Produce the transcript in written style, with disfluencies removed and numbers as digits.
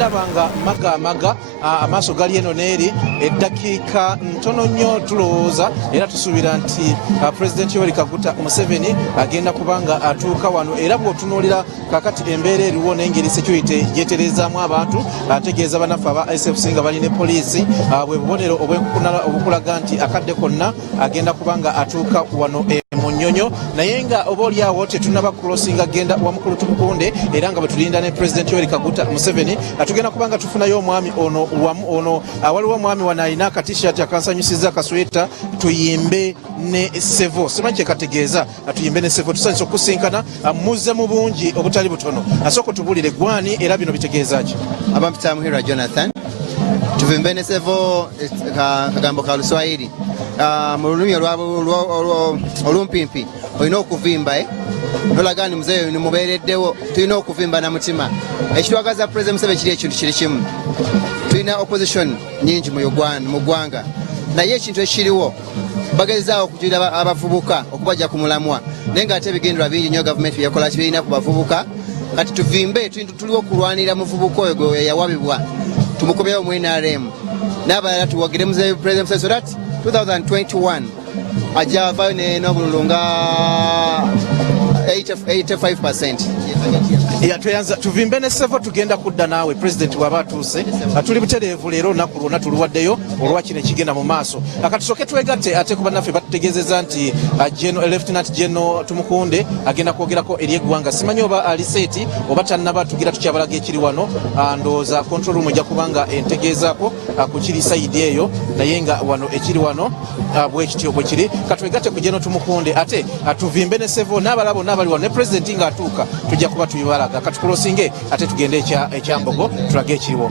ndabanga maga amaaso gali eno n'eri eddakiika ntono nnyo tulowooza era tusuubira nti Pulezidenti Yoweri Museveni agenda kubanga atuuka wano era bw'otunuulira kakati embeera eriwo n'engeri security gyeterezaamu abantu ategeeza bannaffe aba SFC nga bali ne poliisi bwe bubonero obukulaga nti akadde konna agenda kubanga atuuka wano Muyonyo naye nga oba oliawo tetunaba kulosinga agenda wamukulu tumukunde era nga bwe tulinda ne Pulezidenti Yoweri Museveni tugenda kubanga tufunayo omwami ono waliwo omwami wano alina akatishat akansanyusiza akasweta tuyimbe ne sevo simanyi kyekategeeza tuyimbe ne sevo tusanyusa okusinkana muzze mu bungi obutali butono asooka tubulire gwani era bino bitegeeza ki abampita Muhirwa Jonathan tuvimbe ne sevo kagambo ka Luswahili mu lulimi olumpimpi olina okuvimba tolaga ni muzeeyo nimubeereddewo tulina okuvimba na mutima ekitwagaza President Museveni kiri ekintu kiri kimu tulina opposition nyingi mu ggwanga naye ekintu ekiriwo bagezaawo okujulira abavubuka okubajja ku mulamwa naye nga ate ebigendererwa bingi nnyo gavumenti byekola kibirina ku bavubuka kati tuvimbe tuliwo okulwanira muvubuka oyo gwe yawabibwa tumukobyawo mu NRM n'abalala tuwagire muzeeyo President Museveni so that 2021 ajja avaayo n'obululu nga 85%. Tuvimbe ne sevo tugenda kudda naawe President waba atuuse tuli butereevu leero olunaku lwonna tuluwaddeyo olwa kino ekigenda mu maaso akatusooke twegatte ate ku bannaffe batutegeezeza nti Lieutenant General Tumukunde agenda kwogerako eri eggwanga simanyi oba aliseeti oba tannaba tugira tukyabalaga ekiri wano ndowooza control room ejja kubanga entegeezaako ku kiri sayidi eyo naye nga wano ekiri wano bwekityo bwe kiri katwegatte ku General Tumukunde ate tuvimbe ne sevo n'abalabo n'abali wano ne President nga atuuka tujja kuba tuyibalaga katukulosinge ate tugende ekyambogo tulage ekiriwo